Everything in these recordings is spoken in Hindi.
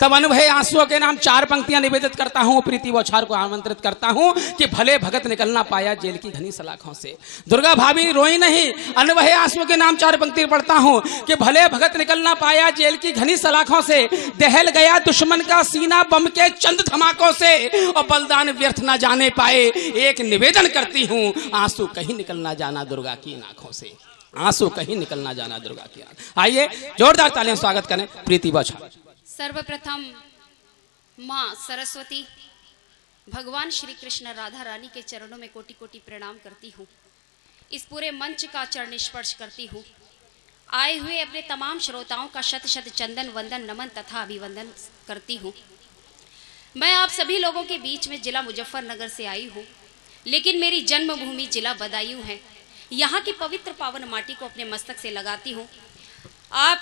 तब अनुभव आंसुओं के नाम 4 पंक्तियां निवेदित करता हूं, प्रीति बौछार को आमंत्रित करता हूं कि भले भगत निकलना पाया जेल की घनी सलाखों से। दुर्गा भाभी रोई नहीं, अनुभव आंसुओं के नाम 4 पंक्ति पढ़ता हूं कि भले भगत निकलना पाया जेल की घनी सलाखों से, दहल गया दुश्मन का सीना बम के चंद धमाकों से, और बलिदान व्यर्थ ना जाने पाए। एक निवेदन करती हूं, आंसू कहीं निकल ना जाना दुर्गा की आंखों से, आंसू कहीं निकल ना जाना दुर्गा की आंखों। आइए जोरदार तालियां स्वागत करें प्रीति बौछार। सर्वप्रथम माँ सरस्वती, भगवान श्री कृष्ण राधा रानी के चरणों में कोटि कोटि प्रणाम करती हूँ। इस पूरे मंच का चरण स्पर्श करती हूँ। आए हुए अपने तमाम श्रोताओं का शत शत चंदन वंदन नमन तथा अभिवंदन करती हूँ। मैं आप सभी लोगों के बीच में जिला मुजफ्फरनगर से आई हूँ, लेकिन मेरी जन्मभूमि जिला बदायूं है। यहाँ की पवित्र पावन माटी को अपने मस्तक से लगाती हूँ। आप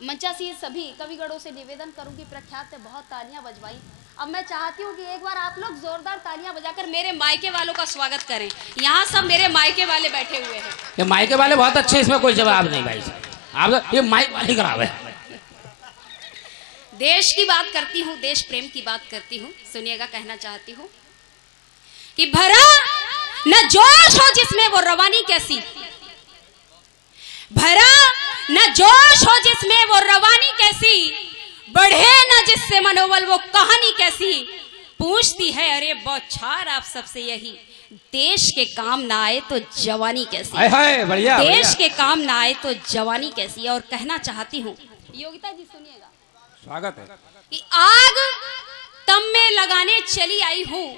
मंचासीन सभी कविगणों से निवेदन करूंगी, प्रख्यात से बहुत तालियां बजवाई। अब मैं चाहती हूँ कि एक बार आप लोग जोरदार तालियां बजाकर मेरे मायके वालों का स्वागत करें। यहाँ सब मेरे मायके वाले बैठे हुए हैं। ये मायके वाले बहुत अच्छे, इसमें कोई जवाब नहीं भाई साहब, आप ये माइक वाली खराब है। देश की बात करती हूँ, देश प्रेम की बात करती हूँ। सुनिएगा, कहना चाहती हूँ कि भरा न जोश हो जिसमें वो रवानी कैसी, भरा न जोश हो जिसमें वो रवानी कैसी, बढ़े न जिससे मनोबल वो कहानी कैसी। पूछती है अरे बौछार आप सबसे यही, देश के काम ना आए तो जवानी कैसी। हाय हाय, बढ़िया, देश बढ़िया। के काम ना आए तो जवानी कैसी। और कहना चाहती हूँ, योगिता जी सुनिएगा, स्वागत है, कि आग तम में लगाने चली आई हूँ,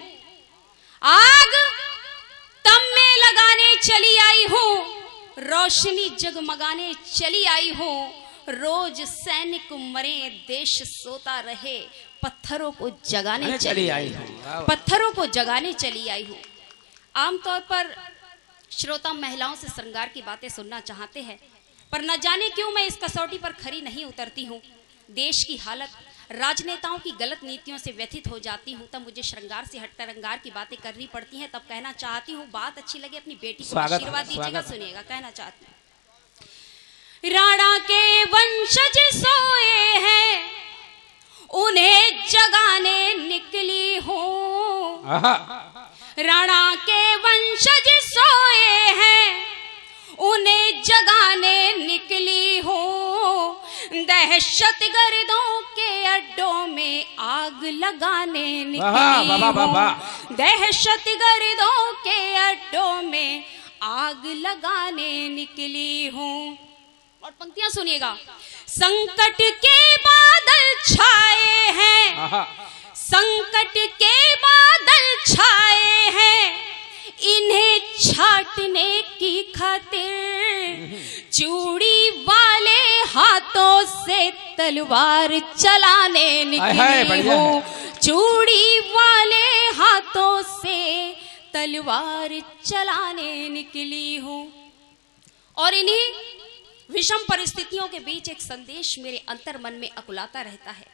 आग तम में लगाने चली आई हूँ, रोशनी जगमगाने चली आई हूँ। रोज सैनिक मरे देश सोता रहे, पत्थरों को जगाने चली आई हूँ, पत्थरों को जगाने चली आई हूँ। आमतौर पर श्रोता महिलाओं से श्रृंगार की बातें सुनना चाहते हैं, पर न जाने क्यों मैं इस कसौटी पर खरी नहीं उतरती हूँ। देश की हालत, राजनेताओं की गलत नीतियों से व्यथित हो जाती हूँ, तब मुझे श्रृंगार से हटकर रंगार की बातें करनी पड़ती हैं। तब कहना चाहती हूँ, बात अच्छी लगे अपनी बेटी को आशीर्वाद दीजिएगा। सुनिएगा, कहना चाहती हूँ, राणा के वंशज सोए हैं उन्हें जगाने निकली हूँ, राणा के वंशज सोए हैं उन्हें जगाने निकली हूँ। दहशत गर्दों के अड्डों में आग लगाने निकली हूँ, दहशत गर्दों के अड्डों में आग लगाने निकली हूँ। और पंक्तियां सुनिएगा, संकट के बादल छाए हैं, संकट के बादल छाए हैं, इन्हें छाटने की खातिर चूड़ी वाले हाथों से तलवार चलाने निकली हूँ, चूड़ी वाले हाथों से तलवार चलाने निकली हूँ। और इन्हीं विषम परिस्थितियों के बीच एक संदेश मेरे अंतर मन में अकुलाता रहता है।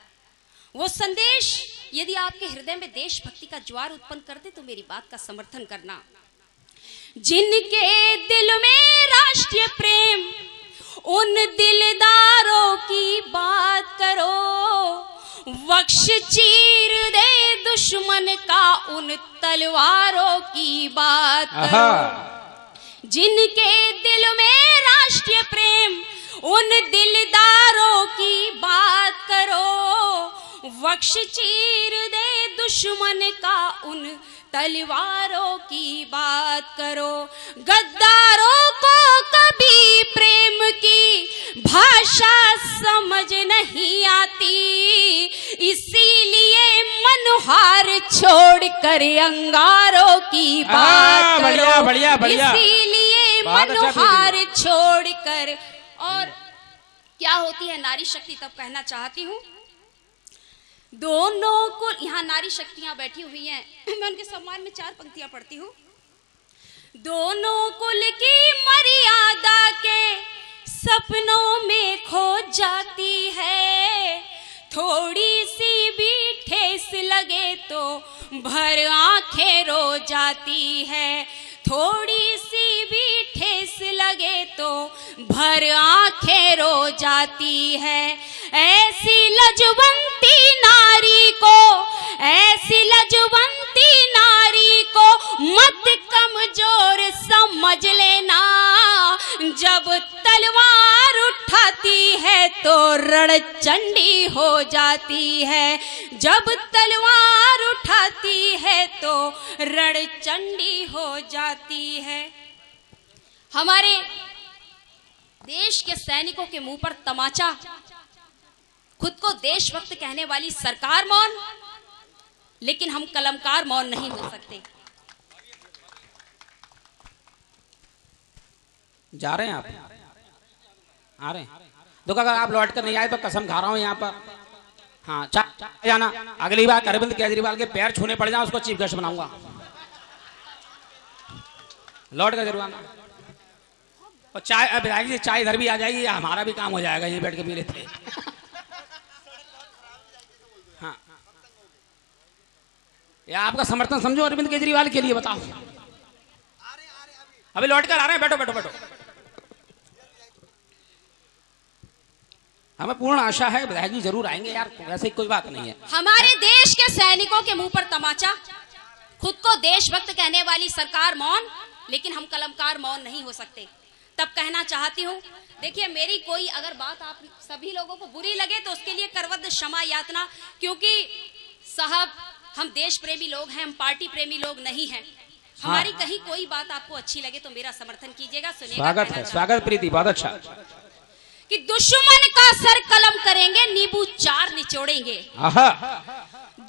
वो संदेश यदि आपके हृदय में देशभक्ति का ज्वार उत्पन्न कर दे तो मेरी बात का समर्थन करना। जिनके दिल में राष्ट्रीय प्रेम, उन दिलदारों की बात करो, वक्ष चीर दे दुश्मन का उन तलवारों की बात करो। जिनके दिल में राष्ट्रीय प्रेम, उन दिलदारों की बात करो, वक्ष चीर दे दुश्मन का उन तलवारों की बात करो। गद्दारों को कभी प्रेम की भाषा समझ नहीं आती, इसीलिए मनोहार छोड़कर अंगारों की बात करो, इसीलिए मनोहार छोड़कर। और क्या होती है नारी शक्ति, तब कहना चाहती हूँ, दोनों को, यहाँ नारी शक्तियां बैठी हुई हैं, मैं उनके सम्मान में 4 पंक्तियां पढ़ती हूँ। दोनों कुल की मर्यादा के सपनों में खो जाती है, थोड़ी सी भी ठेस लगे तो भर आंखें रो जाती है, थोड़ी सी भी ठेस लगे तो भर आंखें रो जाती है। ऐसी लजवंती तलवार उठाती है तो रणचंडी हो जाती है। जब तलवार उठाती है तो रणचंडी हो जाती है। हमारे देश के सैनिकों के मुंह पर तमाचा, खुद को देशभक्त कहने वाली सरकार मौन, लेकिन हम कलमकार मौन नहीं हो सकते। जा रहे हैं आप? आ रहे हैं? देखो अगर आप लौट कर नहीं आए तो कसम खा रहा हूं यहाँ पर, हाँ जाना, अगली बार अरविंद केजरीवाल के पैर छूने पड़ जाए उसको चीफ गेस्ट बनाऊंगा। लौट कर जरूर आना। और चाय, विधायक जी चाय इधर भी आ जाएगी, हमारा भी काम हो जाएगा, ये बैठ के पी लेते। हाँ, या आपका समर्थन समझो अरविंद केजरीवाल के लिए, बताओ। अभी लौट कर आ रहे हैं, बैठो बैठो बैठो। हमें पूर्ण आशा है विधायक जी जरूर आएंगे यार, वैसे कोई बात नहीं है। हमारे देश के सैनिकों के मुंह पर तमाचा, खुद को देशभक्त कहने वाली सरकार मौन, लेकिन हम कलमकार मौन नहीं हो सकते। तब कहना चाहती हूँ, देखिए मेरी कोई अगर बात आप सभी लोगों को बुरी लगे तो उसके लिए करवद क्षमा यातना, क्योंकि साहब हम देश प्रेमी लोग हैं, हम पार्टी प्रेमी लोग नहीं हैं। हमारी कहीं कोई बात आपको अच्छी लगे तो मेरा समर्थन कीजिएगा, सुनिएगा। स्वागत है, स्वागत प्रीति, बहुत अच्छा। कि दुश्मन का सर कलम करेंगे, नींबू चार निचोड़ेंगे।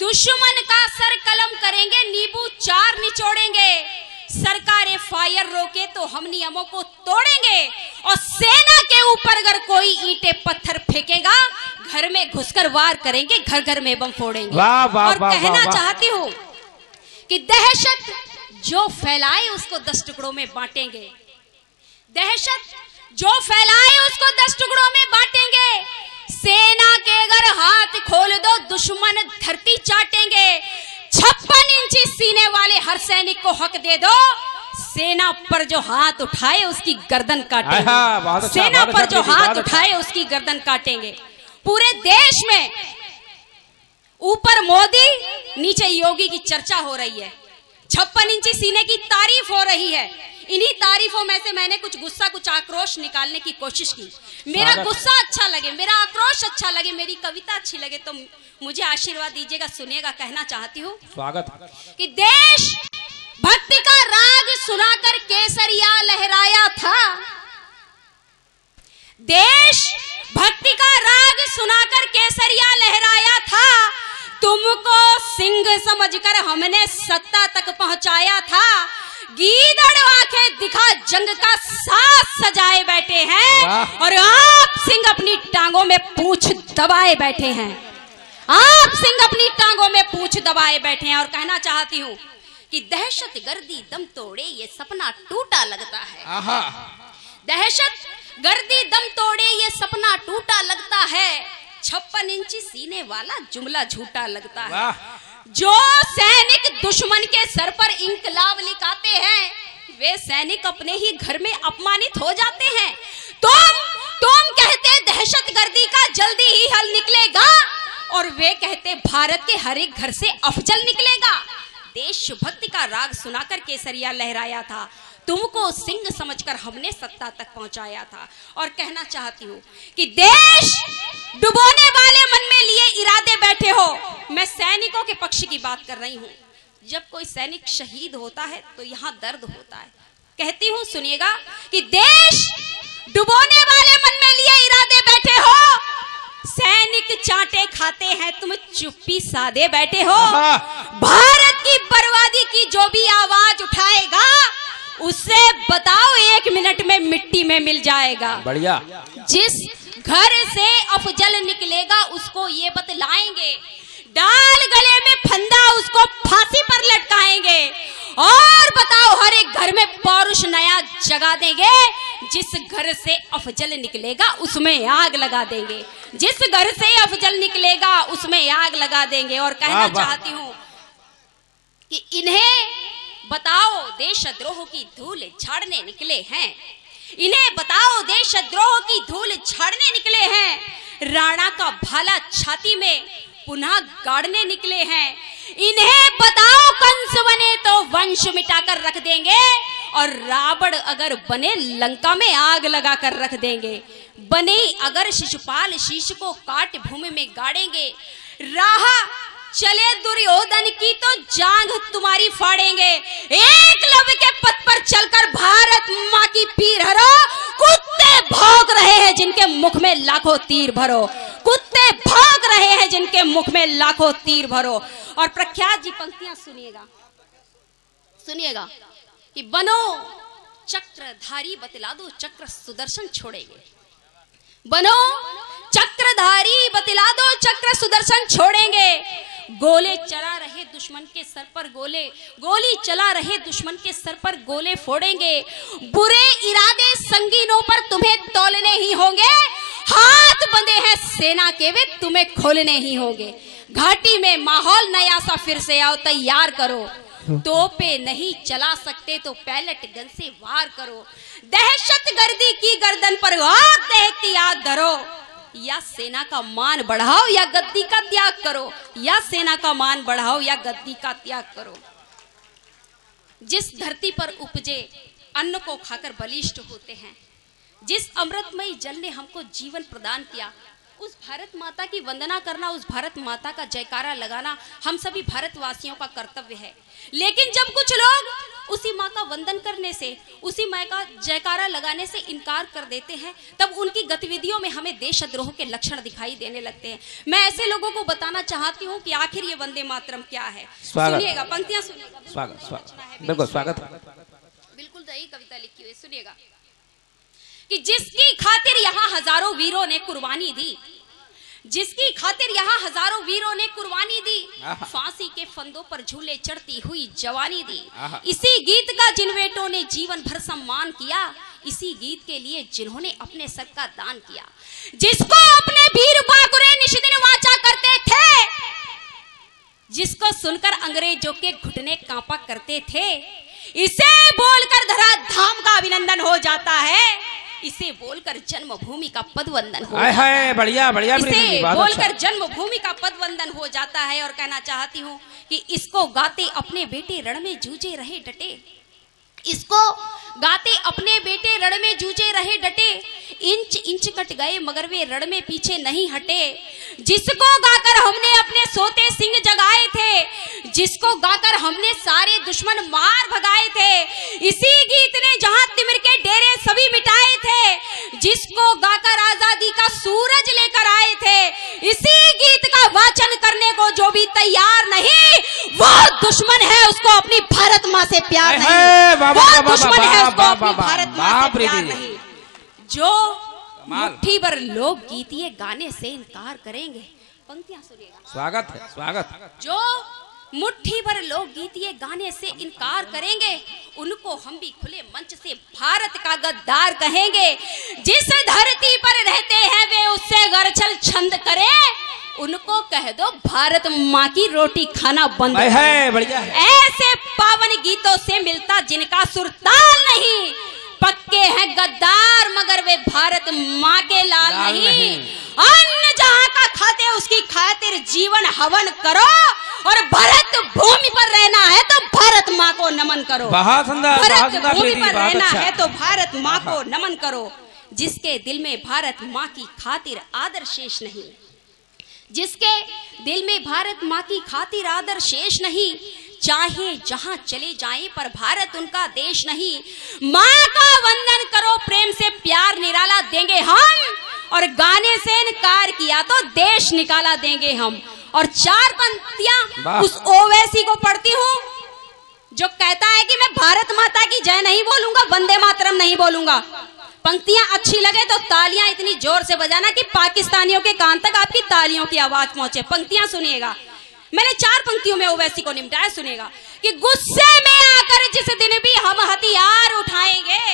दुश्मन का सर कलम करेंगे, नींबू चार निचोड़ेंगे। सरकार फायर रोके तो हम नियमों को तोड़ेंगे, और सेना के ऊपर अगर कोई ईंटे पत्थर फेंकेगा, घर में घुसकर वार करेंगे, घर घर में बम फोड़ेंगे। वाह वाह और वाह, कहना वाह, चाहती हूँ कि दहशत जो फैलाए उसको 10 टुकड़ों में बांटेंगे। दहशत जो फैलाए उसको 10 टुकड़ों में बांटेंगे। सेना के अगर हाथ खोल दो दुश्मन धरती चाटेंगे। 56 इंची सीने वाले हर सैनिक को हक दे दो, सेना पर जो हाथ उठाए उसकी गर्दन काटेंगे। सेना पर जो हाथ उठाए उसकी गर्दन काटेंगे। पूरे देश में ऊपर मोदी, नीचे योगी की चर्चा हो रही है। 56 इंची सीने की तारीफ हो रही है। इन्हीं तारीफों में से मैंने कुछ गुस्सा, कुछ आक्रोश निकालने की कोशिश की। मेरा गुस्सा अच्छा लगे, मेरा आक्रोश अच्छा लगे, मेरी कविता अच्छी लगे तो मुझे आशीर्वाद दीजिएगा, सुनिएगा। कहना चाहती हूँ स्वागत कि देश भक्ति का राग सुनाकर केसरिया लहराया था। देश भक्ति का राग सुनाकर केसरिया लहराया था। तुमको सिंह समझकर हमने सत्ता तक पहुंचाया था। गीदड़ आंखें दिखा जंग का साथ सजाए बैठे हैं, और आप सिंह अपनी टांगों में पूंछ दबाए बैठे हैं। आप सिंह अपनी टांगों में पूंछ दबाए बैठे हैं। और कहना चाहती हूँ कि दहशत गर्दी दम तोड़े ये सपना टूटा लगता है। दहशत गर्दी दम तोड़े ये सपना टूटा लगता है। 56 इंची सीने वाला जुमला झूठा लगता है। जो सैनिक दुश्मन के सर पर इंकलाब लिखाते हैं, वे सैनिक अपने ही घर में अपमानित हो जाते हैं। तुम कहते दहशतगर्दी का जल्दी ही हल निकलेगा, और वे कहते भारत के हर एक घर से अफजल निकलेगा। देशभक्ति का राग सुनाकर केसरिया लहराया था। तुमको सिंह समझकर हमने सत्ता तक पहुंचाया था। और कहना चाहती हूँ कि देश डुबोने वाले मन में लिए इरादे बैठे हो। मैं सैनिकों के पक्ष की बात कर रही हूँ। जब कोई सैनिक शहीद होता है तो यहाँ दर्द होता है। कहती हूँ सुनिएगा कि देश डुबोने वाले मन में लिए इरादे बैठे हो। सैनिक चांटे खाते हैं, तुम चुप्पी साधे बैठे हो। भारत की बर्बादी की जो भी आवाज उठाएगा, उससे बताओ 1 मिनट में मिट्टी में मिल जाएगा। बढ़िया। जिस घर से अफजल निकलेगा उसको ये बतलाएंगे, डाल गले में फंदा उसको फांसी पर लटकाएंगे। और बताओ हर एक घर में पौरुष नया जगा देंगे। जिस घर से अफजल निकलेगा उसमें आग लगा देंगे। जिस घर से अफजल निकलेगा उसमें आग लगा देंगे। और कहना चाहती हूँ कि इन्हें बताओ देशद्रोह की धूल झाड़ने निकले हैं। इन्हें बताओ देशद्रोह की धूल झाड़ने निकले हैं। राणा का भाला छाती में पुनः गाड़ने निकले हैं। इन्हें बताओ कंस बने तो वंश मिटाकर रख देंगे, और रावण अगर बने लंका में आग लगा कर रख देंगे। बने अगर शिशुपाल शीश को काट भूमि में गाड़ेंगे। राह चले दुर्योधन की तो जांघ तुम्हारी फाड़ेंगे। एकलव्य के पथ पर चलकर भारत माँ की पीर हरो। कुत्ते भौंक रहे हैं जिनके मुख में लाखों तीर भरो। कुत्ते भौंक रहे हैं जिनके मुख में लाखों तीर भरो। और प्रख्यात जी पंक्तियां सुनिएगा, सुनिएगा कि बनो चक्रधारी बतला दो चक्र सुदर्शन छोड़ेंगे। बनो चक्रधारी बतला दो चक्र सुदर्शन छोड़ेंगे। गोले चला रहे दुश्मन के सर पर गोले, गोली चला रहे दुश्मन के सर पर गोले फोड़ेंगे। बुरे इरादे संगीनों पर तुम्हें तौलने ही होंगे। हाथ बंधे हैं सेना के वे तुम्हें खोलने ही होंगे। घाटी में माहौल नया सा फिर से आओ, तैयार करो। तोपे नहीं चला सकते तो पैलेट गन से वार करो। दहशत गर्दी की गर्दन पर आग दहकती आग धरो। या सेना का मान बढ़ाओ या गद्दी का त्याग करो। या सेना का मान बढ़ाओ या गद्दी का त्याग करो। जिस धरती पर उपजे अन्न को खाकर बलिष्ठ होते हैं, जिस अमृतमयी जल ने हमको जीवन प्रदान किया, उस भारत माता की वंदना करना, उस भारत माता का जयकारा लगाना हम सभी भारतवासियों का कर्तव्य है। लेकिन जब कुछ लोग उसी माँ का वंदन करने से, उसी माँ का जयकारा लगाने से इनकार कर देते हैं, तब उनकी गतिविधियों में हमें देशद्रोह के लक्षण दिखाई देने लगते हैं। मैं ऐसे लोगों को बताना चाहती हूँ कि आखिर ये वंदे मातरम क्या है। सुनिएगा, पंक्तियां सुनिएगा। बिल्कुल स्वागत, बिल्कुल सही कविता लिखी हुई, सुनिएगा कि जिसकी खातिर यहाँ हजारों वीरों ने कुर्बानी दी, जिसकी खातिर यहाँ हजारों वीरों ने कुर्बानी दी, फांसी के फंदों पर झूले चढ़ती हुई जवानी दी। इसी गीत का जिन बेटों ने जीवन भर सम्मान किया, इसी गीत के लिए जिन्होंने अपने सर का दान किया। जिसको अपने वीर बांकुरे निशिदिन वाचा करते थे, जिसको सुनकर अंग्रेजों के घुटने कांपा करते थे, इसे बोलकर धरा धाम का अभिनंदन हो जाता है। इसे बोलकर जन्मभूमि का पदवंदन हो जाता है। बढ़िया बढ़िया, इसे बोलकर जन्मभूमि का पदवंदन हो जाता है। और कहना चाहती हूँ कि इसको गाते अपने बेटे रण में जूझे रहे डटे, इसको गाते अपने बेटे रण में जूझे रहे डटे। इंच इंच कट गए मगर वे रण में पीछे नहीं हटे। जिसको गाकर हमने अपने सोते सिंह जगाए थे, जिसको गाकर हमने सारे दुश्मन मार भगाए थे, इसी गीत ने जहां तिमिर के डेरे सभी मिटाए थे, जिसको गाकर आजादी का सूरज लेकर आए थे, इसी गीत का वाचन करने को जो भी तैयार नहीं, वो दुश्मन है, उसको अपनी भारत माँ से प्यार नहीं। वो दुश्मन है, उसको अपनी भारत माँ से प्यार नहीं। जो मुट्ठी भर लोग गीतीय गाने से इनकार करेंगे, पंक्तियां सुनिएगा, स्वागत है, स्वागत। जो मुट्ठी भर लोग गीतीय गाने से इनकार करेंगे, उनको हम भी खुले मंच से भारत का गद्दार कहेंगे। जिस धरती पर रहते हैं वे उससे गरछल छंद करें, उनको कह दो भारत माँ की रोटी खाना बंद है। बढ़िया है। ऐसे पावन गीतों से मिलता जिनका सुरताल नहीं, पक्के हैं गद्दार मगर वे भारत माँ के लाल नहीं। अन्न जहाँ का खाते उसकी खातिर जीवन हवन करो, और भारत भूमि पर रहना है तो भारत माँ को नमन करो। भारत भूमि पर रहना है तो भारत माँ को नमन करो। जिसके दिल में भारत माँ की खातिर आदर शेष नहीं, जिसके दिल में भारत माँ की खातिर आदर शेष नहीं, चाहे जहां चले जाएं पर भारत उनका देश नहीं। माँ का वंदन करो, प्रेम से प्यार निराला देंगे हम, और गाने से इनकार किया तो देश निकाला देंगे हम। और चार पंक्तियां उस ओवैसी को पढ़ती हूँ जो कहता है कि मैं भारत माता की जय नहीं बोलूंगा, वंदे मातरम नहीं बोलूंगा। पंक्तियां अच्छी लगे तो तालियां इतनी जोर से बजाना कि पाकिस्तानियों के कान तक आपकी तालियों की आवाज पहुंचे। पंक्तियां सुनिएगा, मैंने चार पंक्तियों में ओवैसी को निपटाया, सुनेगा कि गुस्से में आकर जिस दिन भी हम हथियार उठाएंगे,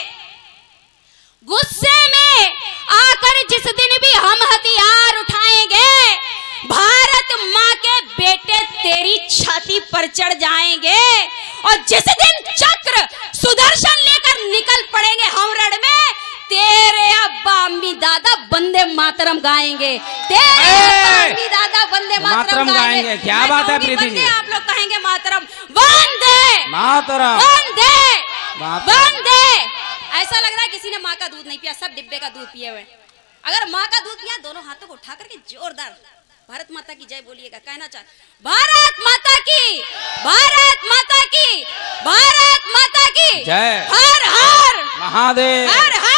गुस्से में आकर जिस दिन भी हम हथियार उठाएंगे, भारत माँ के बेटे तेरी छाती पर चढ़ जाएंगे। और जिस दिन चक्र सुदर्शन लेकर निकल पड़ेंगे हम रण में, तेरे अब्बा अम्मी दादा वंदे मातरम गाएंगे, तेरे अब्बा अम्मी दादा वंदे मातरम गाएंगे। क्या बात है प्रीति जी, आप लोग कहेंगे मातरम, वंदे मातरम, वंदे बाप। बंद है। ऐसा लग रहा है किसी ने माँ का दूध नहीं पिया, सब डिब्बे का दूध पिए हुए। अगर माँ का दूध पिया, दोनों हाथों को उठा करके जोरदार भारत माता की जय बोलिएगा। कहना चाह भारत माता की, भारत माता की, भारत माता की जय। हर हर महादेव। हर हर